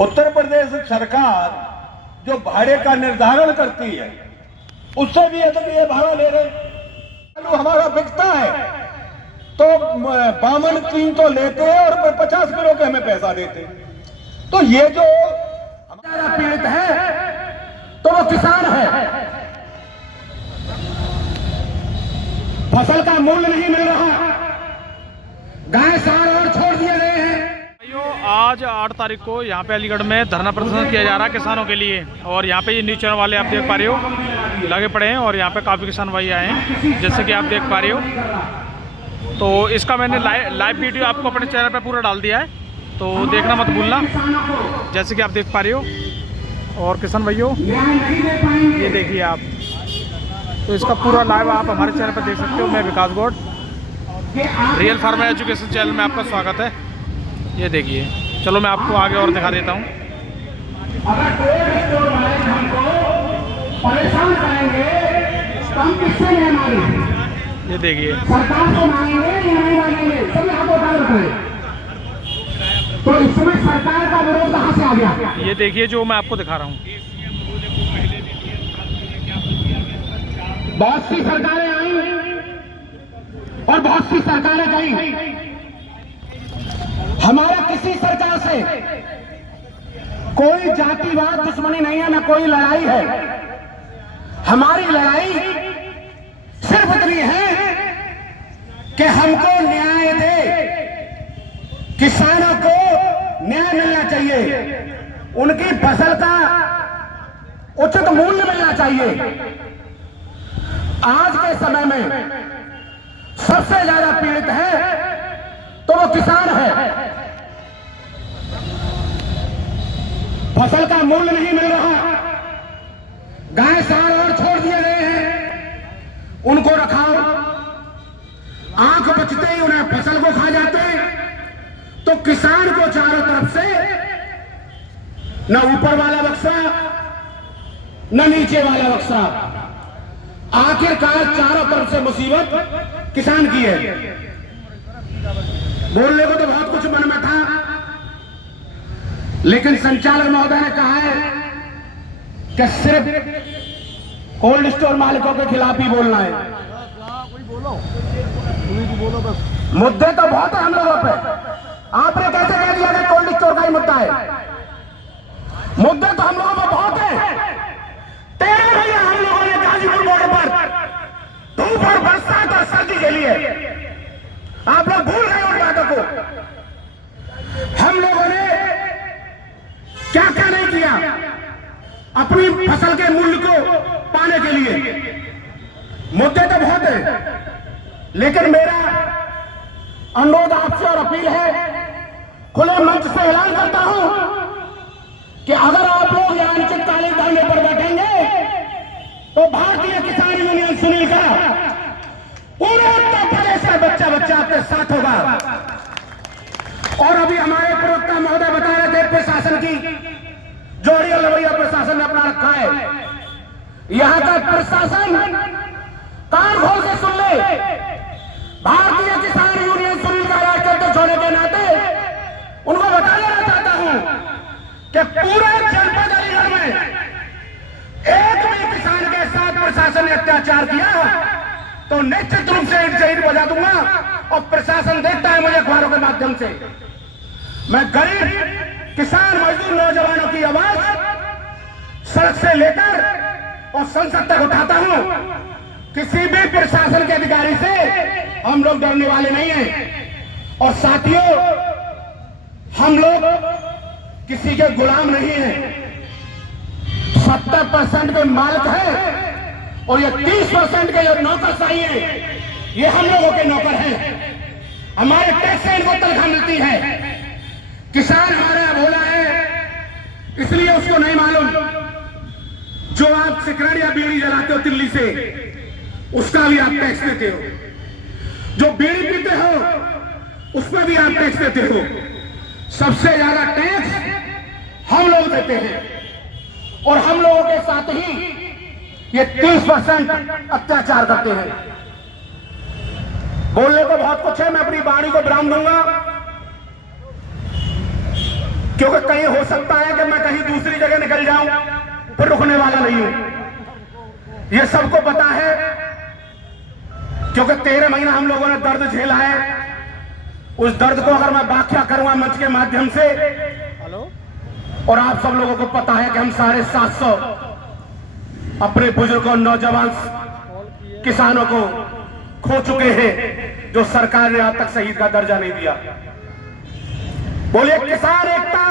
उत्तर प्रदेश सरकार जो भाड़े का निर्धारण करती है उससे भी अधिक ये भाड़ा ले रहे। हमारा बिकता है तो 52 तो लेते हैं और 50 किलो के हमें पैसा देते। तो ये जो हमारा पीड़ित है तो वो किसान है। फसल का मूल्य नहीं मिल रहा, गाय सार और छोड़ दिए गए हैं। आज 8 तारीख को यहाँ पे अलीगढ़ में धरना प्रदर्शन किया जा रहा है किसानों के लिए। और यहाँ पे ये न्यूज़ चैनल वाले आप देख पा रहे हो लगे पड़े हैं और यहाँ पे काफ़ी किसान भाई आए हैं जैसे कि आप देख पा रहे हो। तो इसका मैंने लाइव वीडियो आपको अपने चैनल पे पूरा डाल दिया है, तो देखना मत भूलना जैसे कि आप देख पा रहे हो। और किसान भाइयों ये देखिए आप, तो इसका पूरा लाइव आप हमारे चैनल पर देख सकते हो। मैं Vikas Gaur, real farmer education channel में आपका स्वागत है। ये देखिए, चलो मैं आपको आगे और दिखा देता हूँ। ये देखिए, तो इसमें सरकार का विरोध कहां से आ गया? ये देखिए जो मैं आपको दिखा रहा हूँ। बहुत सी सरकारें आई और बहुत सी सरकारें गई। हमारा किसी सरकार से कोई जातिवाद दुश्मनी नहीं है, ना कोई लड़ाई है। हमारी लड़ाई सिर्फ इतनी है कि हमको न्याय दे, किसानों को न्याय मिलना चाहिए, उनकी फसल का उचित मूल्य मिलना चाहिए। आज के समय में सबसे ज्यादा पीड़ित है तो वो किसान है। फसल का मूल्य नहीं मिल रहा, गाय सार और छोड़ दिए गए हैं। उनको रखाओ, आंख बचते ही उन्हें फसल को खा जाते हैं। तो किसान को चारों तरफ से न ऊपर वाला बक्सा न नीचे वाला बक्सा, आखिरकार चारों तरफ से मुसीबत किसान की है। बोलने को तो बहुत कुछ मन में था, लेकिन संचालक महोदय ने कहा है कि सिर्फ कोल्ड स्टोर मालिकों के खिलाफ ही बोलना है। मुद्दे तो बहुत है हम लोगों पे। आपने कैसे कह दिया कि कोल्ड स्टोर का ही मुद्दा है? मुद्दे तो हम लोगों पे बहुत है। 13 भैया हम लोगों ने गाजीपुर बॉर्डर पर धूप और बरसात और सर्दी के लिए, आप लोग भूल गए उन बातों को। हम लोगों ने क्या क्या नहीं किया अपनी फसल के मूल्य को पाने के लिए। मुद्दे तो बहुत है, लेकिन मेरा अनुरोध आपसे और अपील है, खुले मंच से ऐलान करता हूं कि अगर आप लोग यहां अनिश्चितकालीन धरने पर बैठेंगे तो भारतीय किसान यूनियन सुनील का पूरे उत्तर प्रदेश का बच्चा बच्चा आपके साथ होगा। और अभी हमारे प्रवक्ता महोदय बता रहे थे प्रशासन की जोड़िया लवैया प्रशासन ने अपना रखा है। यहां का प्रशासन कान खोल के सुन ले, भारतीय किसान यूनियन सुनील का राष्ट्रीय अध्यक्ष होने के नाते उनको बता देना चाहता हूं कि पूरे जनपद अलीगढ़ में एक भी किसान के साथ प्रशासन ने अत्याचार किया तो निश्चित रूप से ईंट से ईंट बजा दूंगा। और प्रशासन देखता है मुझे अखबारों के माध्यम से। मैं गरीब किसान मजदूर नौजवानों की आवाज सड़क से लेकर और संसद तक उठाता हूं। किसी भी प्रशासन के अधिकारी से हम लोग डरने वाले नहीं हैं। और साथियों, हम लोग किसी के गुलाम नहीं हैं। 70% के मालिक हैं और ये 30% के जो नौकरशाही है ये हम लोगों के नौकर हैं। हमारे टैक्स से इनको तनख्वाह मिलती है। किसान हमारा भोला है, इसलिए उसको नहीं मालूम। जो आप सिगरेट या बीड़ी जलाते हो दिल्ली से, उसका भी आप टैक्स देते हो। जो बीड़ी पीते हो उस पर भी आप टैक्स देते हो। सबसे ज्यादा टैक्स हम लोग देते हैं और हम लोगों के साथ ही ये 30% अत्याचार करते हैं। बोलने को बहुत कुछ है, मैं अपनी वाणी को विराम दूंगा। क्योंकि कहीं हो सकता है कि फिर रुकने वाला नहीं हूं। यह सबको पता है, क्योंकि 13 महीना हम लोगों ने दर्द झेला है। उस दर्द को अगर मैं व्याख्या करूंगा मंच के माध्यम से, और आप सब लोगों को पता है कि हम 750 अपने बुजुर्गों, नौजवान किसानों को खो चुके हैं, जो सरकार ने आज तक शहीद का दर्जा नहीं दिया। बोलिए किसान एकता,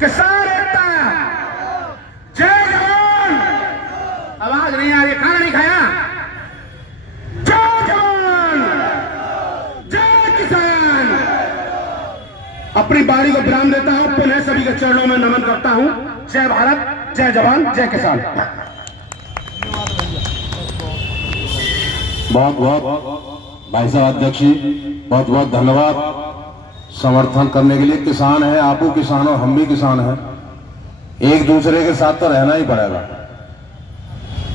किसान एकता, जय जवान। आवाज नहीं आ रही, खाना नहीं खाया? जय जवान, जय किसान। अपनी बारी को विराम देता हूं, पुनः सभी के चरणों में नमन करता हूं। जय भारत, जय जवान, जय किसान। बहुत बहुत भाई साहब अध्यक्ष जी, बहुत बहुत धन्यवाद समर्थन करने के लिए। किसान है, आप भी किसान हो, हम भी किसान हैं, एक दूसरे के साथ तो रहना ही पड़ेगा।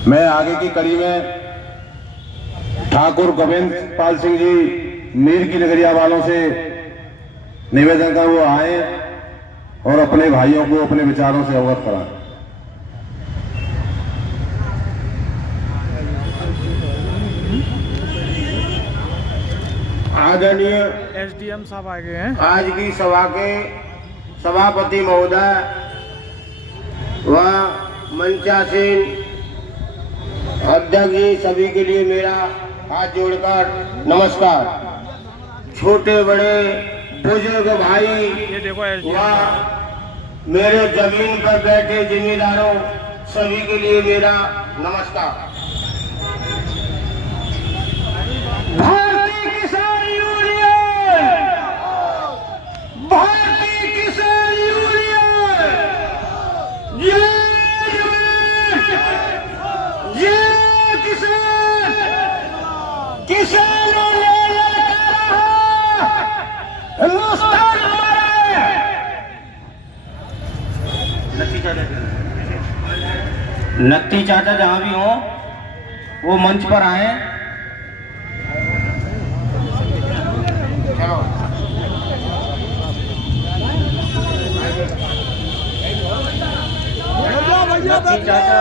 मैं आगे की कड़ी में ठाकुर गोविंद पाल सिंह जी मीर की नगरिया वालों से निवेदन कर वो आए और अपने भाइयों को अपने विचारों से अवगत कराएं। आदरणीय एसडीएम साहब आ गए हैं। आज की सभा के सभापति महोदय व मंचासीन अध्यक्ष जी, सभी के लिए मेरा हाथ जोड़कर नमस्कार। छोटे बड़े बुजुर्ग भाई ये देखो एसडीएम व मेरे जमीन पर बैठे जिम्मेदारों, सभी के लिए मेरा नमस्कार। भारतीय किसान यूनियन, भारतीय किसान यूनियन, जय जवान, जय किसान। किसानों ने ललकारा है, हिंदुस्तान हमारा है। नत्ती चाचा जहां भी हो वो मंच पर आए। नत्ती चाचा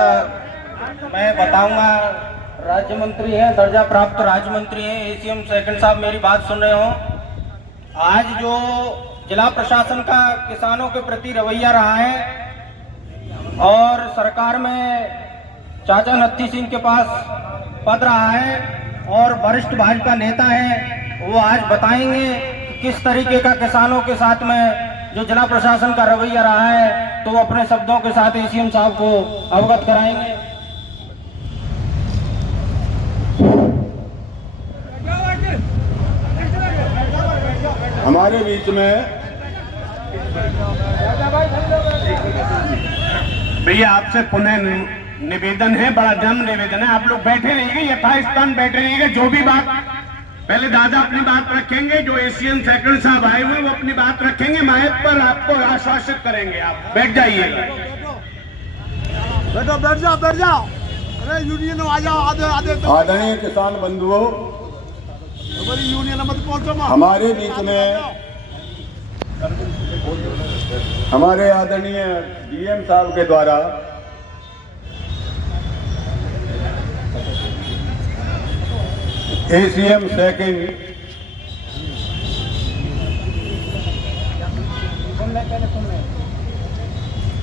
मैं बताऊंगा, राज्य मंत्री हैं, दर्जा प्राप्त राज्य मंत्री हैं, एसीएम सेकंड साहब मेरी बात सुन रहे हो। आज जो जिला प्रशासन का किसानों के प्रति रवैया रहा है, और सरकार में चाचा नत्थी सिंह के पास पद रहा है और वरिष्ठ भाजपा नेता है, वो आज बताएंगे कि किस तरीके का किसानों के साथ में जो जिला प्रशासन का रवैया रहा है, तो वो अपने शब्दों के साथ एसीएम साहब को अवगत कराएंगे। हमारे बीच में भैया आपसे पुनः निवेदन है, बड़ा जन्म निवेदन है, आप लोग बैठे रहिए, यथास्थान बैठे रहिए। जो भी बात पहले दादा अपनी बात रखेंगे, जो एशियन सेकंड साहब आए हुए वो अपनी बात रखेंगे, माइक पर आपको आश्वासित करेंगे। आप बैठ जाइएगा। बैठो, बैठ जाओ, बैठ जाओ। अरे यूनियन आ जाओ, आधे आधे। आदरणीय किसान बंधुओं, हमारी यूनियन मत पहुंचो। हमारे बीच में हमारे आदरणीय डीएम साहब के द्वारा एसीएम सेकंड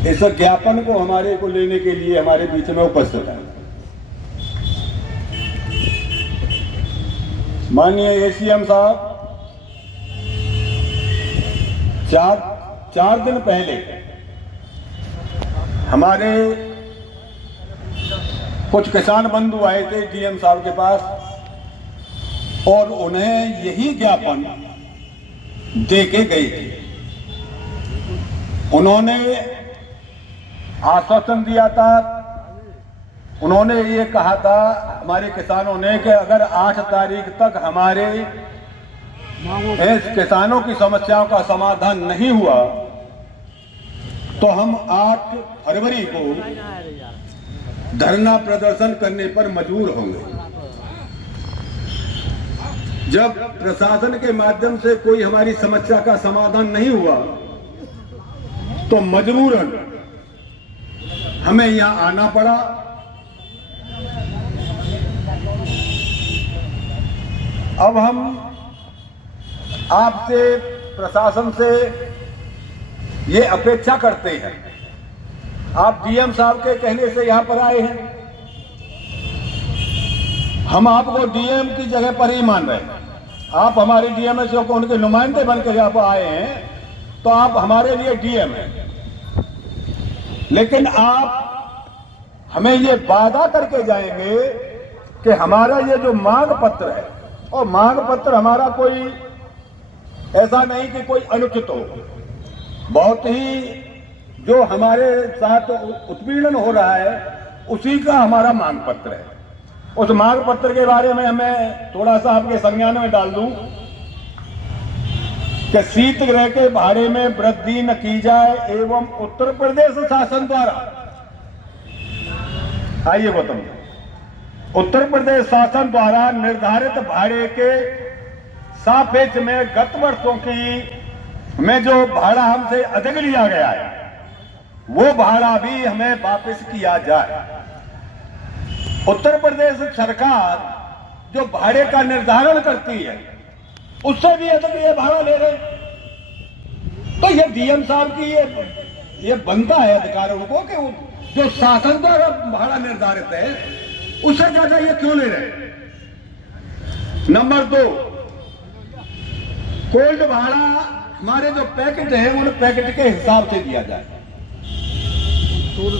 इस ज्ञापन को हमारे को लेने के लिए हमारे बीच में उपस्थित है। माननीय एसीएम साहब, चार दिन पहले हमारे कुछ किसान बंधु आए थे डीएम साहब के पास, और उन्हें यही ज्ञापन दे के गए थे। उन्होंने आश्वासन दिया था, उन्होंने ये कहा था हमारे किसानों ने कि अगर 8 तारीख तक हमारे इस किसानों की समस्याओं का समाधान नहीं हुआ तो हम 8 फरवरी को धरना प्रदर्शन करने पर मजबूर होंगे। जब प्रशासन के माध्यम से कोई हमारी समस्या का समाधान नहीं हुआ तो मजबूरन हमें यहाँ आना पड़ा। अब हम आपसे, प्रशासन से ये अपेक्षा करते हैं, आप डीएम साहब के कहने से यहाँ पर आए हैं, हम आपको डीएम की जगह पर ही मान रहे हैं। आप हमारे डीएमएसओ को उनके नुमाइंदे बनकर यहाँ पर आए हैं, तो आप हमारे लिए डीएम हैं। लेकिन आप हमें ये वादा करके जाएंगे कि हमारा ये जो मांग पत्र है, और मांग पत्र हमारा कोई ऐसा नहीं कि कोई अनुचित हो, बहुत ही जो हमारे साथ उत्पीड़न हो रहा है उसी का हमारा मांग पत्र है। उस मांग पत्र के बारे में मैं थोड़ा सा आपके संज्ञान में डाल दूं कि शीतगृह के भाड़े में वृद्धि न की जाए एवं उत्तर प्रदेश शासन द्वारा, आइए बताऊं, उत्तर प्रदेश शासन द्वारा निर्धारित भाड़े के सापेक्ष में गत वर्षों की में जो भाड़ा हमसे अधिक लिया गया है वो भाड़ा भी हमें वापस किया जाए। उत्तर प्रदेश सरकार जो भाड़े का निर्धारण करती है उससे भी अधिक ये भाड़ा ले रहे, तो ये डीएम साहब की ये बनता है अधिकार उनको कि जो शासन द्वारा भाड़ा निर्धारित है उससे ज्यादा ये क्यों ले रहे। नंबर 2, कोल्ड भाड़ा हमारे जो पैकेट है उन पैकेट के हिसाब से दिया जाए।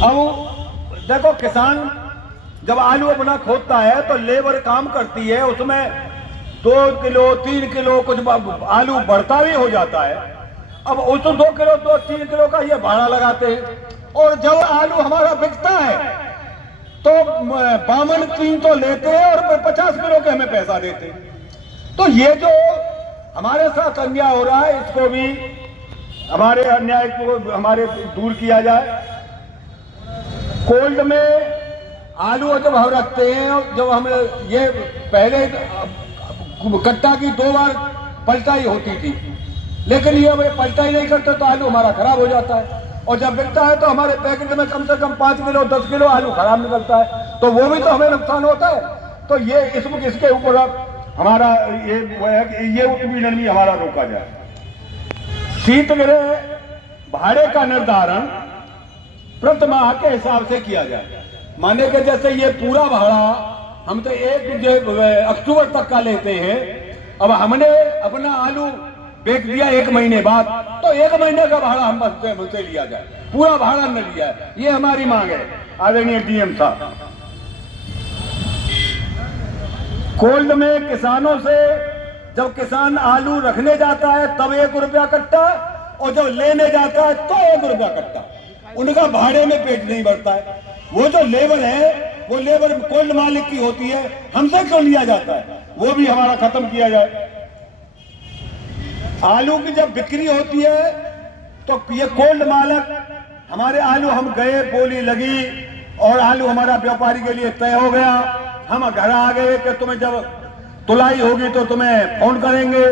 अब देखो, किसान जब आलू अपना खोदता है तो लेबर काम करती है, उसमें 2 किलो 3 किलो कुछ आलू बढ़ता भी हो जाता है। अब उस 2 किलो 3 किलो का ये भाड़ा लगाते हैं, और जब आलू हमारा बिकता है तो 52-53 लेते हैं और 50 किलो के हमें पैसा देते हैं। तो ये जो हमारे साथ अन्याय हो रहा है इसको भी, हमारे अन्याय को हमारे दूर किया जाए। कोल्ड में आलू जब हम रखते हैं, जब हम ये पहले कट्टा की 2 बार पलटाई होती थी, लेकिन ये पलटाई नहीं करते तो आलू हमारा खराब हो जाता है, और जब बिकता है तो हमारे पैकेट में कम से कम 5 किलो 10 किलो आलू खराब निकलता है, तो वो भी तो हमें नुकसान होता है। तो ये इसके ऊपर हमारा ये वो है कि ये उत्पीड़न भी हमारा रोका जाए। शीतगृह भाड़े का निर्धारण प्रति माह के हिसाब से किया जाए। माने कि जैसे ये पूरा भाड़ा हम तो 1 अक्टूबर तक का लेते हैं, अब हमने अपना आलू बेच दिया 1 महीने बाद, तो 1 महीने का भाड़ा हमसे लिया जाए, पूरा भाड़ा न लिया है। ये हमारी मांग है आदरणीय डीएम साहब। कोल्ड में किसानों से जब किसान आलू रखने जाता है तब 1 रुपया कट्टा, और जब लेने जाता है तो 1 रुपया कट्टा, उनका भाड़े में पेट नहीं भरता है। वो जो लेबर है वो लेबर कोल्ड मालिक की होती है, हमसे क्यों लिया जाता है, वो भी हमारा खत्म किया जाए। आलू की जब बिक्री होती है तो ये कोल्ड मालिक, हमारे आलू हम गए, बोली लगी और आलू हमारा व्यापारी के लिए तय हो गया, हम घर आ गए कि तुम्हें जब तुलाई होगी तो तुम्हें फोन करेंगे,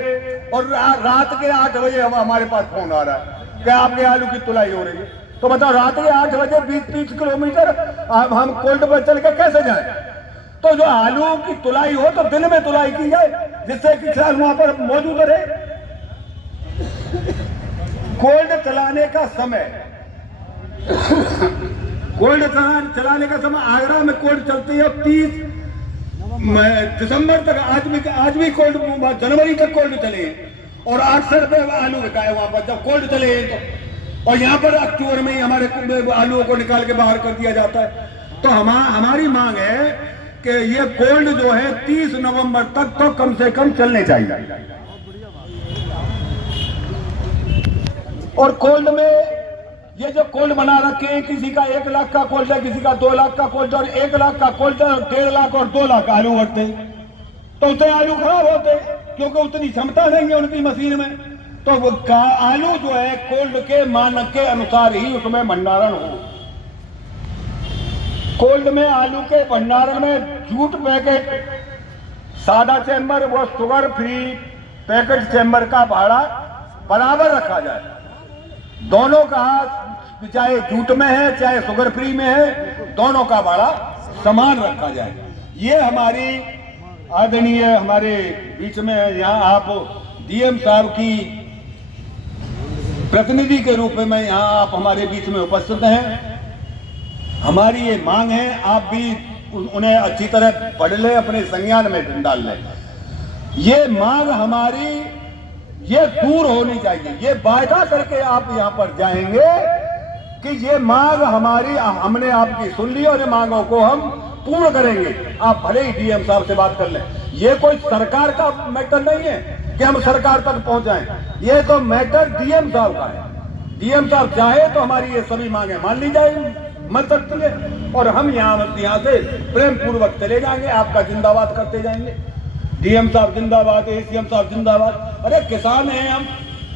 और रात के 8 बजे हमारे पास फोन आ रहा है कि आपके आलू की तुलाई हो रही है। तो बताओ, रात के 8 बजे 20-30 किलोमीटर हम कोल्ड पर चल के कैसे जाएं? तो जो आलू की तुलाई हो तो दिन में तुलाई की जाए, जिससे कि किसान वहां पर मौजूद रहे। कोल्ड चलाने का समय, कोल्ड चलाने का समय आगरा में कोल्ड चलती है 30 दिसंबर तक। आज भी कोल्ड, जनवरी तक कोल्ड चले, और 800 रुपए आलू बिका है वहां पर जब कोल्ड चले तो, और यहाँ पर अक्टूबर में ही हमारे आलूओं को निकाल के बाहर कर दिया जाता है। तो हमारी मांग है कि ये कोल्ड जो है 30 नवंबर तक तो कम से कम चलने चाहिए। और कोल्ड में ये जो कोल्ड बना रखे हैं, किसी का 1 लाख का कोल्ड है, किसी का 2 लाख का कोल्ड, और 1 लाख का कोल्ड और 1.5 लाख और 2 लाख आलू भरते, तो उतने आलू खराब होते क्योंकि उतनी क्षमता नहीं है उनकी मशीन में। तो आलू जो है कोल्ड के मानक के अनुसार ही उसमें भंडारण हो। कोल्ड में आलू के भंडारण में जूट पैकेट, सादा चैम्बर व शुगर फ्री पैकेट चैम्बर का भाड़ा बराबर रखा जाए। दोनों का चाहे जूट में है चाहे शुगर फ्री में है, दोनों का भाड़ा समान रखा जाए। ये हमारी आदरणीय हमारे बीच में यहाँ आप डीएम साहब की प्रतिनिधि के रूप में यहाँ आप हमारे बीच में उपस्थित हैं। हमारी ये मांग है, आप भी उन्हें अच्छी तरह पढ़ लें, अपने संज्ञान में डाल लें। ये मांग हमारी ये दूर होनी चाहिए। ये वायदा करके आप यहाँ पर जाएंगे कि ये मांग हमारी, हमने आपकी सुन ली और ये मांगों को हम पूर्ण करेंगे। आप भले ही डीएम साहब से बात कर लें। ये कोई सरकार का मैटर नहीं है कि हम सरकार तक पहुंचाएं। ये तो मैटर डीएम साहब का है। डीएम साहब चाहे तो हमारी ये सभी मांगे मान ली जाएंगी, मत सकती है, और हम यहाँ से प्रेम पूर्वक चले जाएंगे, आपका जिंदाबाद करते जाएंगे। डीएम साहब जिंदाबाद, एसीएम साहब जिंदाबाद। अरे किसान हैं हम,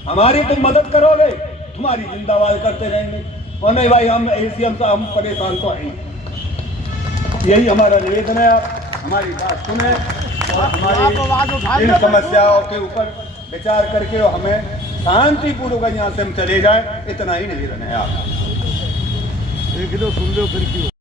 हमारी तुम मदद करोगे, तुम्हारी जिंदाबाद करते रहेंगे। और नहीं भाई, हम एसीएम साहब हम परेशान तो हैं। यही हमारा निवेदन है, आप हमारी बात सुने और हमारी इन समस्याओं के ऊपर विचार करके और हमें शांतिपूर्वक यहाँ से हम चले जाए, इतना ही निवेदन है। आप एक सुन लो फिर क्यों